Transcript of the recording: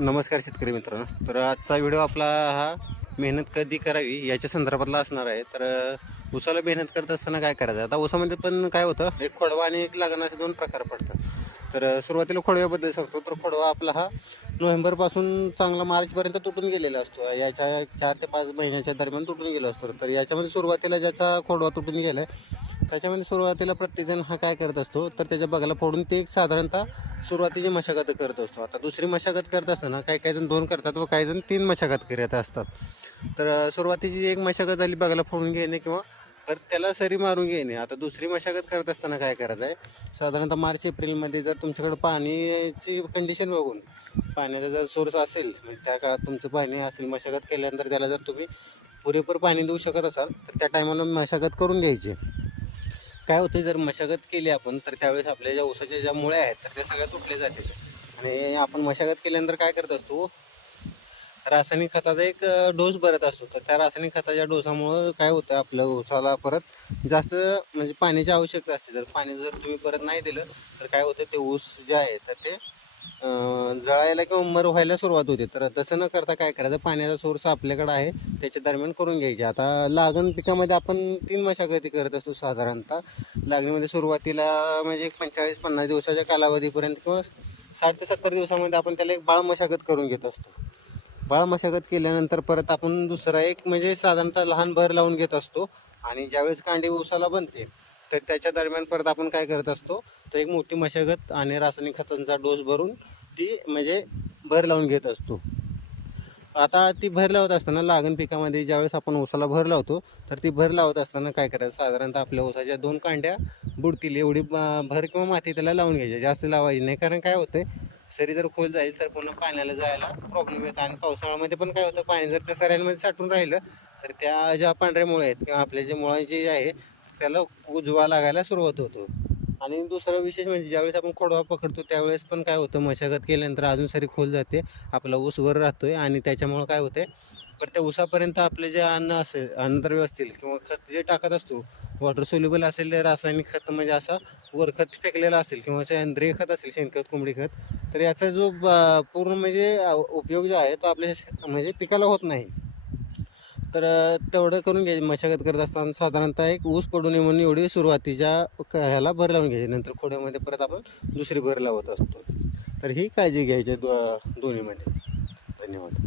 नमस्कार शेतकरी मित्रांनो. तर आजचा व्हिडिओ आपला हा मेहनत कधी करावी याच्या संदर्भातला असणार आहे. तर ऊसाला मेहनत करत असताना काय करायचं. आता ऊसामध्ये पण काय होतं, एक खोडवा आणि एक लागण असे दोन प्रकार पडतात. तर सुरुवातीला खोडव्याबद्दल सांगतो. तर खोडवा आपला हा नोव्हेंबरपासून चांगला मार्चपर्यंत तुटून गेलेला असतो. याच्या 4 ते 5 महिन्याच्या दरम्यान तुटून गेला असतो. तर याच्यामध्ये सुरुवातीला ज्याचा खोडवा तुटून गेला त्याच्यामध्ये सुरुवातीला प्रत्येकजण हा काय करत असतो, तर त्याच्या बगाला फोडून ते एक साधारणतः सुरुवातीची मशागत करत असतो. आता दुसरी मशागत करत असताना काही जण 2 करतात व काही जण 3 मशागत करत असतात. तर सुरुवातीची एक मशागत झाली बगाला फोडून घेणे किंवा परत त्याला सरी मारून घेणे. आता दुसरी मशागत करत असताना काय करायचं आहे, साधारणतः मार्च एप्रिलमध्ये जर तुमच्याकडे पाण्याची कंडिशन बघून पाण्याचा जर सोर्स असेल, त्या काळात तुमचं पाणी असेल, मशागत केल्यानंतर त्याला जर तुम्ही पुरेपूर पाणी देऊ शकत असाल तर त्या टायमाला मशागत करून घ्यायची. काय होते, जर मशागत केली आपण तर त्यावेळेस आपल्या ज्या ऊसाच्या ज्या मुळ्या आहेत तर त्या सगळ्या तुटल्या जाते. आणि आपण मशागत केल्यानंतर काय करत असतो, रासायनिक खताचा एक डोस भरत असतो. तर त्या रासायनिक खताच्या डोसामुळं काय होतं, आपल्या ऊसाला परत जास्त म्हणजे पाण्याची आवश्यकता असते. जर पाणी जर तुम्ही परत नाही दिलं तर काय होतं, ते ऊस जे आहे तर ते जळायला किंवा मर व्हायला सुरुवात होते. तर तसं न करता काय करायचं, पाण्याचा सोर्स आपल्याकडे आहे त्याच्या दरम्यान करून घ्यायचे. आता लागण पिकामध्ये आपण 3 मशागती करत असतो साधारणतः. लागणीमध्ये सुरुवातीला म्हणजे एक 45-50 दिवसाच्या कालावधीपर्यंत किंवा 60 ते 70 दिवसामध्ये आपण त्याला एक बाळ मशागत करून घेत असतो. बाळ मशागत केल्यानंतर परत आपण दुसरा एक म्हणजे साधारणतः लहान भर लावून घेत असतो. आणि ज्यावेळेस कांडी ऊसाला बनते तर त्याच्या दरम्यान परत आपण काय करत असतो, तर एक मोठी मशागत आणि रासायनिक खतांचा डोस भरून ती म्हणजे भर लावून घेत असतो. आता ती भर लावत असताना लागण पिकामध्ये ज्यावेळेस आपण ऊसाला भर लावतो तर ती भर लावत असताना काय करायचं, साधारणतः आपल्या ऊसाच्या 2 कांड्या बुडतील एवढी भर किंवा माती त्याला लावून घ्यायची. जास्त लावायची नाही, कारण काय होतं, सरी जर खोल जाईल तर पुन्हा पाण्याला जायला प्रॉब्लेम येतो. आणि पावसाळ्यामध्ये पण काय होतं, पाणी जर त्या सऱ्यांमध्ये साठून राहिलं तर त्या ज्या पांढऱ्या मुळे आहेत किंवा आपल्या जे मुळांचे जे आहे त्याला उजवा लागायला सुरुवात होतो. आणि दुसरं विशेष म्हणजे ज्यावेळेस आपण खोडवा पकडतो त्यावेळेस पण काय होतं, मशागत केल्यानंतर अजून सारी खोल जाते, आपला ऊस वर राहतोय आणि त्याच्यामुळं काय होते, तर त्या ऊसापर्यंत आपले जे अन्न असेल, अन्नद्रव्य असतील किंवा खत जे टाकत असतो, वॉटर सोल्युबल असेल रासायनिक खत म्हणजे असा वरखत फेकलेला असेल किंवा सेंद्रिय खत असेल, शेणखत, कोंबडी खत, तर याचा जो पूर्ण म्हणजे उपयोग जो आहे तो आपल्या म्हणजे पिकाला होत नाही. तर तेवढं करून घ्यायची मशागत करत असताना. साधारणतः एक ऊस पडू नये म्हणून एवढी सुरुवातीच्या ह्याला भर लावून घ्यायची. नंतर खोड्यामध्ये परत आपण दुसरी भर लावत असतो. तर ही काळजी घ्यायची दोन्हीमध्ये. धन्यवाद.